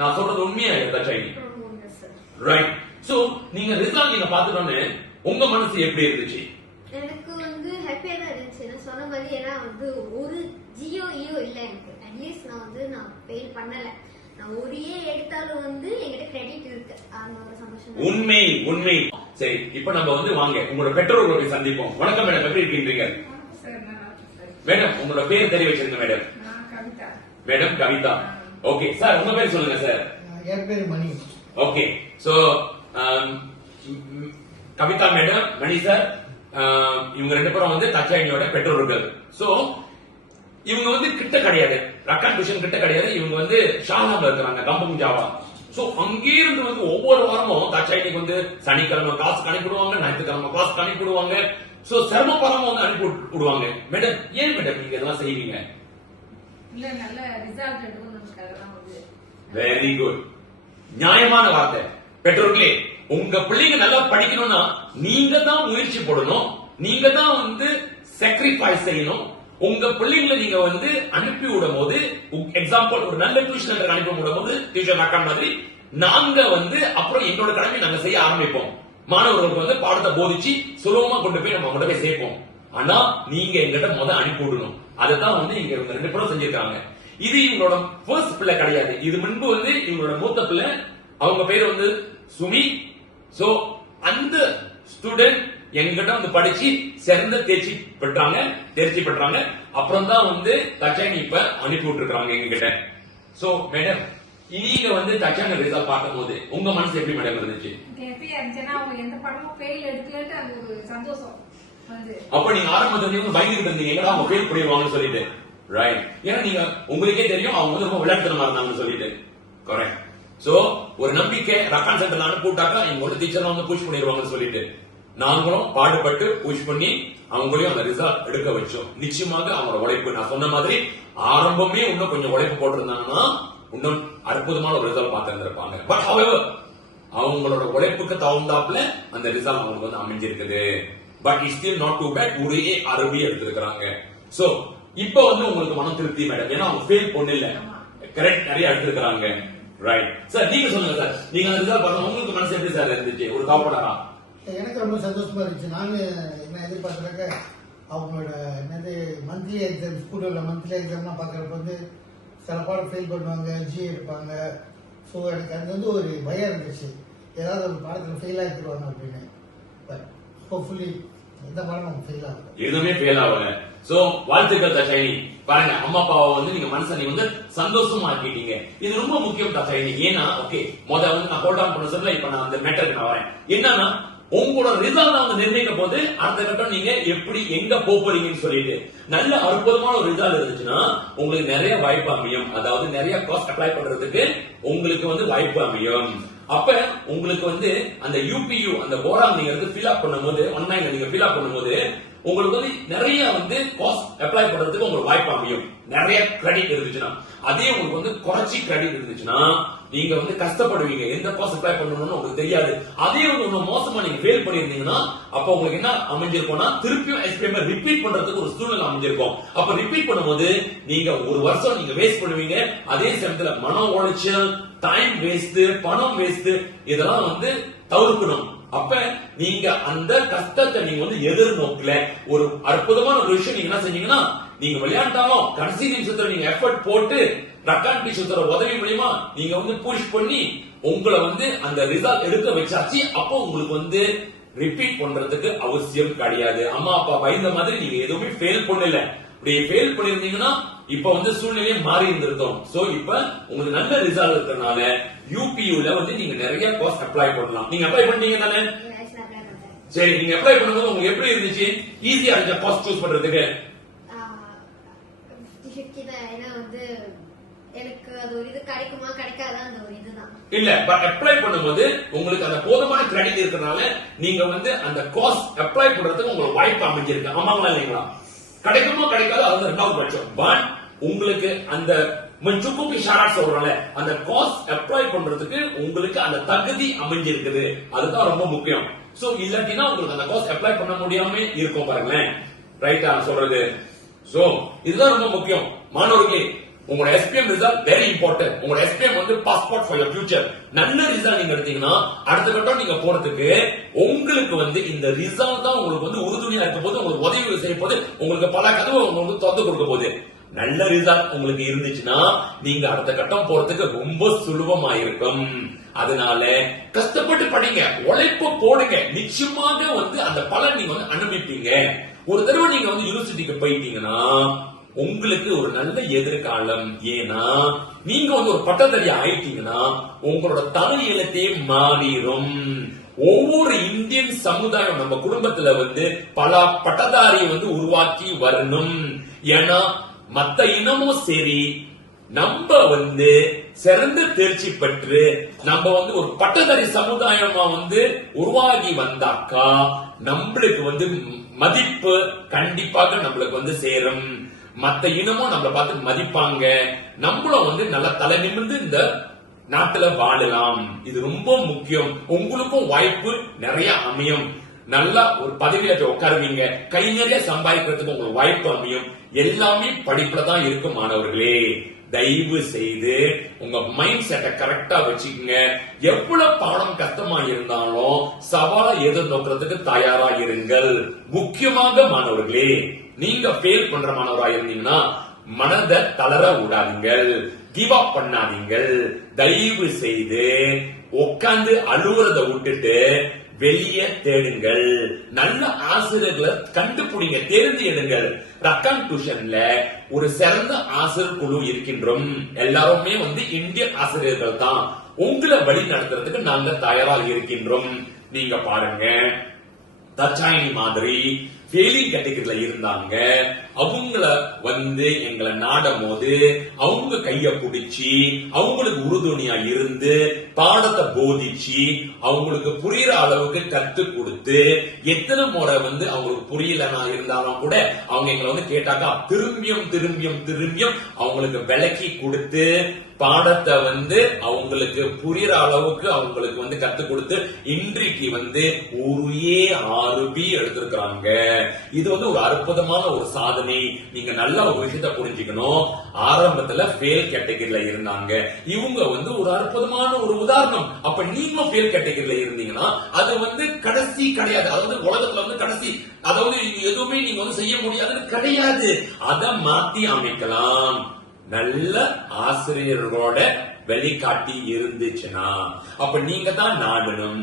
நான் சொல்றது உண்மையா தட்சாயினி? ரைட். சோ நீங்க ரிசல்ட் நீங்க பாத்துட்டோன்னு உங்க மனசு எப்படி இருந்துச்சு? எனக்கு வந்து ஹாப்பியா தான் இருந்துச்சு. நான் சொன்ன மாதிரி ஏன்னா வந்து ஒரு ஜியோ இல்ல எனக்கு. அட்லீஸ்ட் நான் ஃபெயில் பண்ணல. நான் ஒரு எடுத்தாலும் வந்து என்கிட்ட கிரெடிட் இருக்கு. அந்த ஒரு சந்தோஷம். உண்மை. சரி, இப்போ நம்ம வந்து வாங்க உங்களோட பெற்றோர்களை சந்திப்போம். வணக்கம் மேடம், எப்படி இருக்கீங்க? மேடம் உங்களோட பேர் தெரிய வச்சிருங்க madam. Madam Kavitha. Okay sir, உங்க பேர் சொல்லுங்க சார். என் பேர் மணி. ஓகே, சோ கவிதா மேடம், மணி சார், இவங்க ரெண்டு பேரும் வந்து தட்சாயினியோட பெற்றோர்கள். சோ இவங்க வந்து கிட்ட கிடையாது, ரக்கான் டியூஷன் கிட்ட கிடையாது. இவங்க வந்து ஷாலாப்ல இருக்கிறாங்க, கம்பம் ஜாவா. சோ அங்கிருந்து வந்து ஒவ்வொரு வாரமும் தட்சாயினிக்கு வந்து சனிக்கிழமை கிளாஸ் அனுப்பிடுவாங்க, ஞாயிற்றுக்கிழமை கிளாஸ் அனுப்பிடுவாங்க. சோ சிரமப்படாம வந்து அனுப்பி விடுவாங்க. மேடம் ஏன் மேடம் நீங்க இதெல்லாம் செய்வீங்க? இல்ல நல்ல ரிசல்ட் எடுக்கணும்ன்றதுக்காக தான் வந்து. வெரி குட், நியாயமான வார்த்தை. பெற்றோர்களே, உங்க பிள்ளைங்க நல்லா படிக்கணும்னா நீங்க தான் முயற்சி போடணும், நீங்க தான் வந்து சாக்ரிஃபைஸ் செய்யணும். உங்க பிள்ளைங்களை நீங்க வந்து அனுப்பி விடும் போது, எக்ஸாம்பிள் ஒரு நல்ல டியூஷன் அனுப்பி விடும் போது, டியூஷன் அக்கா மாதிரி நாங்க வந்து அப்புறம் எங்களோட கடமை நாங்க செய்ய ஆரம்பிப்போம். மாணவர்களுக்கு வந்து பாடத்தை போதிச்சு சுலபமா கொண்டு போய் நம்ம கொண்டு போய் சேர்ப்போம். ஆனா நீங்க எங்கிட்ட அனுப்பி விடணும். அதுதான் வந்து இங்க இவங்க ரெண்டு பேரும் செஞ்சிருக்காங்க. இது இவங்களோட ஃபர்ஸ்ட் பிள்ளை கிடையாது. இது முன்பு வந்து இவங்களோட மூத்த பிள்ளை, அவங்க பேர் வந்து சுமி. சோ அந்த ஸ்டூடெண்ட் எங்கிட்ட வந்து படிச்சு சிறந்த தேர்ச்சி பெற்றாங்க. அப்புறம் தான் வந்து தட்சாயினி இப்ப அனுப்பி விட்டுருக்காங்க எங்ககிட்ட. சோ மேடம், நீங்க வந்து தட்சாயினி ரிசல்ட் பார்க்கும் போது உங்க மனசு எப்படி மேடம் இருந்துச்சு? ஹாப்பியா இருந்துச்சுன்னா அவங்க எந்த படமும் ஃபெயில் எடுக்கலன்னு அந்த ஒரு சந்தோஷம் வந்து. அப்ப நீங்க ஆரம்பத்துல பயந்துட்டு இருந்தீங்க அவங்க ஃபெயில் பண்ணிடுவாங்கன்னு சொல்லிட்டு. ரைட். ஏன்னா நீங்க உங்களுக்கே தெரியும் அவங்க வந்து ரொம்ப விளையாட்டுத்தனமா இருந்தாங்கன்னு சொல்லிட்டு. கரெக்ட். சோ ஒரு நம்பிக்கை ரக்கான் சென்டர்ல அனுப்பிட்டாக்கா எங்களோட டீச்சர் வந்து புஷ் பண்ணிடுவாங்கன்னு சொல்லிட்டு நாங்களும் பாடுபட்டு புஷ் பண்ணி அவங்களையும் அந்த ரிசல்ட் எடுக்க வச்சோம். நிச்சயமாக அவங்களோட உழைப்பு, நான் சொன்ன மாதிரி ஆரம்பமே இன்னும் கொஞ்சம் உழைப்பு போட்டிருந்தாங்கன்னா இன்னும் அற்புதமான ஒரு ரிசல்ட் பார்த்திருந்திருப்பாங்க. பட் ஹவெவர் அவங்களோட உழைப்புக்கு தகுந்தாப்புல அந்த ரிசல்ட் அவங்களுக்கு வந்து அமைஞ்சிருக்குது. But it still not too bad. ஒரே அருவி எடுத்திருக்கிறாங்க. சோ இப்ப வந்து உங்களுக்கு மனம் திருப்தி மேடம், ஏன்னா அவங்க ஃபெயில் பொண்ணு இல்ல, கரெக்ட் நிறைய எடுத்திருக்கிறாங்க. ரைட் சார், நீங்க சொல்லுங்க சார், நீங்க அந்த ரிசல்ட் பண்ண உங்களுக்கு மனசு எப்படி சார் இருந்துச்சு? ஒரு காப்படா? எனக்கு ரொம்ப சந்தோஷமா இருந்துச்சு. நானு என்ன எதிர்பார்க்கறாக்க அவங்களோட என்னது மந்த்லி எக்ஸாம், ஸ்கூல்ல மந்த்லி எக்ஸாம்லாம் பாக்குறப்ப வந்து சில பாடம் ஃபெயில் பண்ணுவாங்க, ஜி எடுப்பாங்க. ஸோ எனக்கு அது வந்து ஒரு பயம் இருந்துச்சு, ஏதாவது ஒரு பாடத்துல ஃபெயில் ஆகிடுவாங்க அப்படின்னு. பட் ஹோப்ஃபுல்லி எந்த பாடம் அவங்க ஃபெயில் ஆகல, எதுவுமே ஃபெயில் ஆகல. சோ வாழ்த்துக்கள் தட்சாயினி. பாருங்க, அம்மா அப்பாவை வந்து நீங்க மனசை நீங்க வந்து சந்தோஷமா ஆக்கிட்டீங்க. இது ரொம்ப முக்கியம் தட்சாயினி. ஏன்னா ஓகே, வந்து நான் ஹோல்ட் ஆன் பண்ண சொல்ல, இப்ப நான் அந்த மேட்டருக்கு நான் வரேன். என்னன்னா உங்களோட ரிசல்ட் அவங்க நிர்ணயிக்க போது அடுத்த கட்டம் நீங்க எப்படி எங்க போறீங்கன்னு சொல்லிட்டு நல்ல அற்புதமான ஒரு ரிசல்ட் இருந்துச்சுன்னா உங்களுக்கு நிறைய வாய்ப்பு அமையும். அதாவது நிறைய காஸ்ட் அப்ளை பண்றதுக்கு உங்களுக்கு வந்து வாய்ப்பு அமையும். அப்ப உங்களுக்கு வந்து அந்த யூபியூ அந்த போராம் நீங்க வந்து ஃபில் அப் பண்ணும்போது, ஆன்லைன்ல நீங்க ஃபில் அப் பண்ணும்போது உங்களுக்கு வந்து நிறைய வந்து காஸ்ட் அப்ளை பண்றதுக்கு உங்களுக்கு வாய்ப்பு அமையும். நிறைய கிரெடிட் இருந்துச்சுன்னா, அதே உங்களுக்கு வந்து குறைச்சி கிரெடிட் இருந்துச்சுன்னா நீங்க வந்து கஷ்டப்படுவீங்க. எந்த காஸ்ட் அப்ளை பண்ணணும்னு உங்களுக்கு தெரியாது. அதே வந்து மோசமா நீங்க ஃபெயில் பண்ணிருந்தீங்கன்னா அப்ப உங்களுக்கு என்ன அமைஞ்சிருக்கும்னா திருப்பியும் எக்ஸ்பெரிமெண்ட் ரிப்பீட் பண்றதுக்கு ஒரு சூழ்நிலை அமைஞ்சிருக்கும். அப்ப ரிப்பீட் பண்ணும்போது நீங்க ஒரு வருஷம் நீங்க வேஸ்ட் பண்ணுவீங்க. அதே சமயத்துல மன உளைச்சல், டைம் வேஸ்ட், பணம் வேஸ்ட், இதெல்லாம் வந்து தவிர்க்கணும். அப்ப நீங்க அந்த கஷ்டத்தை நீங்க வந்து எதிர்நோக்கல ஒரு அற்புதமான ஒரு விஷயம் நீங்க என்ன செஞ்சீங்கன்னா, நீங்க விளையாண்டாலும் கடைசி நிமிஷத்துல நீங்க எஃபர்ட் போட்டு ரக்கான் டீச்சரோட உதவி மூலமா நீங்க வந்து புஷ் பண்ணி உங்களை வந்து அந்த ரிசல்ட் எடுக்க வச்சாச்சு. அப்போ உங்களுக்கு வந்து ரிப்பீட் பண்றதுக்கு அவசியம் கிடையாது. அம்மா அப்பா பயந்த மாதிரி நீங்க எதுவுமே ஃபெயில் பண்ணல. இப்படி ஃபெயில் பண்ணிருந்தீங்கன்னா இப்ப வந்து சூழ்நிலையை மாறி இருந்திருக்கும். சோ இப்ப உங்களுக்கு நல்ல ரிசல்ட் இருக்கறனால யூபியூல வந்து நீங்க நிறைய கோர்ஸ் அப்ளை பண்ணலாம். நீங்க அப்ளை பண்ணீங்க தானே? சரி, நீங்க அப்ளை பண்ணும்போது உங்களுக்கு எப்படி இருந்துச்சு? ஈஸியா இருந்துச்சு கோர்ஸ் சூஸ் பண்றதுக்கு? எனக்கு அது ஒரு இது கிடைக்குமா கிடைக்காதா அந்த ஒரு இதுதான் இல்ல. பட் அப்ளை பண்ணும்போது உங்களுக்கு அந்த போதுமான கிரெடிட் இருக்கறனால நீங்க வந்து அந்த கோர்ஸ் அப்ளை பண்றதுக்கு உங்களுக்கு வாய்ப்பு அமைஞ்சிருக்கு. ஆமாங்களா இல்லைங்களா? கிடைக்குமோ கிடைக்காது அது ரெண்டாவது பட்சம். பட் உங்களுக்கு அந்த மஞ்சுக்கு ஷார்ட் சொல்றாங்க, அந்த கோர்ஸ் அப்ளை பண்றதுக்கு உங்களுக்கு அந்த தகுதி அமைஞ்சிருக்குது. அதுதான் ரொம்ப முக்கியம். சோ இல்லாட்டினா உங்களுக்கு அந்த கோர்ஸ் அப்ளை பண்ண முடியாம இருக்கும் பாருங்களேன். ரைட்டா சொல்றது? சோ இதுதான் ரொம்ப முக்கியம். மாணவர்களே, உங்களோட SPM ரிசல்ட் வெரி இம்பார்ட்டன்ட். உங்களோட SPM வந்து பாஸ்போர்ட் ஃபார் யுவர் ஃபியூச்சர். நல்ல ரிசல்ட் நீங்க எடுத்தீங்கன்னா அடுத்த கட்டம் நீங்க போறதுக்கு உங்களுக்கு வந்து இந்த ரிசல்ட் தான் உங்களுக்கு வந்து உறுதுணையா இருக்க போது, உங்களுக்கு உதவி செய்ய போது, உங்களுக்கு பல கதவு உங்களுக்கு திறந்து கொடுக்க போகுது. நல்ல ரிசல்ட் உங்களுக்கு இருந்துச்சுன்னா நீங்க அடுத்த கட்டம் போறதுக்கு ரொம்ப சுலபமா இருக்கும். அதனால கஷ்டப்பட்டு படிங்க, உழைப்பு போடுங்க, நிச்சயமாக வந்து அந்த பலன் நீங்க வந்து அனுபவிப்பீங்க. ஒரு தடவை நீங்க வந்து யூனிவர்சிட்டிக்கு போயிட்டீங்கன்னா உங்களுக்கு ஒரு நல்ல எதிர்காலம். ஏன்னா நீங்க வந்து ஒரு பட்டதாரி ஆயிட்டீங்கன்னா உங்களோட தலை எழுத்தே மாறிடும். ஒவ்வொரு இந்தியன் சமுதாயம் நம்ம குடும்பத்துல வந்து பல பட்டதாரியை வந்து உருவாக்கி வரணும். ஏன்னா மத்த இனமும் சரி, நம்ம வந்து சிறந்த தேர்ச்சி பெற்று நம்ம வந்து ஒரு பட்டதாரி சமுதாயமா வந்து உருவாகி வந்தாக்கா நம்மளுக்கு வந்து மதிப்பு கண்டிப்பாக நம்மளுக்கு வந்து சேரும். மத்த இனமும் நம்மளை பார்த்து மதிப்பாங்க. நம்மளும் வந்து நல்ல தலை நிமிர்ந்து இந்த நாட்டுல வாழலாம். இது ரொம்ப முக்கியம். உங்களுக்கும் வாய்ப்பு நிறைய அமையும். நல்லா ஒரு பதவியில போய் உட்காருவீங்க, கை நிறைய சம்பாதிக்கிறதுக்கு உங்களுக்கு வாய்ப்பு அமையும். எல்லாமே படிப்புல தான் இருக்கு மாணவர்களே. தயவு செய்து உங்க மைண்ட் செட்டை கரெக்டா வச்சுக்கோங்க. எவ்வளவு பாடம் கஷ்டமா இருந்தாலும் சவாலை எதிர்நோக்கிறதுக்கு தயாரா இருங்கள். முக்கியமாக மாணவர்களே, நீங்க ஃபெயில் பண்ற மாணவரா இருந்தீங்கன்னா மனதை தளர விடாதீங்கள், கிவ் அப் பண்ணாதீங்கள். தயவு செய்து உட்கார்ந்து அழுவுறத விட்டுட்டு வெளியே தேடுங்கள். நல்ல ஆசிரியர்களை கண்டுபிடிங்க, தேர்ந்து எடுங்கள். ரக்கான் டியூஷன்ல ஒரு சிறந்த ஆசிரியர் குழு இருக்கின்றோம். எல்லாருமே வந்து இந்திய ஆசிரியர்கள் தான். உங்களை வழி நடத்துறதுக்கு நாங்க தயாராக இருக்கின்றோம். நீங்க பாருங்க, தச்சாயினி மாதிரி ஃபெயிலிங் கேட்டகரியில இருந்தாங்க. அவங்கள வந்து எங்களை நாடும் போது அவங்க கைய பிடிச்சி அவங்களுக்கு உறுதுணையா இருந்து பாடத்தை போதிச்சு அவங்களுக்கு புரியுற அளவுக்கு கத்து கொடுத்து, எத்தனை முறை வந்து அவங்களுக்கு புரியலனா இருந்தாலும் கூட அவங்க எங்களை வந்து கேட்டாக்கா திரும்பியும் திரும்பியும் திரும்பியும் அவங்களுக்கு விளக்கி கொடுத்து பாடத்தை வந்து அவங்களுக்கு புரியுற அளவுக்கு அவங்களுக்கு வந்து கத்து கொடுத்து இன்றைக்கு வந்து ஒரு A6B எடுத்திருக்கிறாங்க. இது வந்து ஒரு அற்புதமான ஒரு சாதனை. நீங்க நல்ல ஒரு விஷயத்தை புரிஞ்சுக்கணும். ஆரம்பத்துல ஃபெயில் கேட்டகரியில இருந்தாங்க. இவங்க வந்து ஒரு அற்புதமான ஒரு உதாரணம். அப்ப நீங்க ஃபெயில் கேட்டகரியில இருந்தீங்கன்னா அது வந்து கடைசி கிடையாது. அதாவது உலகத்துல வந்து கடைசி, அதாவது எதுவுமே நீங்க வந்து செய்ய முடியாதுன்னு கிடையாது. அதை மாத்தி அமைக்கலாம். நல்ல ஆசிரியர்களோட வெளிக்காட்டி இருந்துச்சுன்னா அப்ப நீங்க தான் நாடணும்.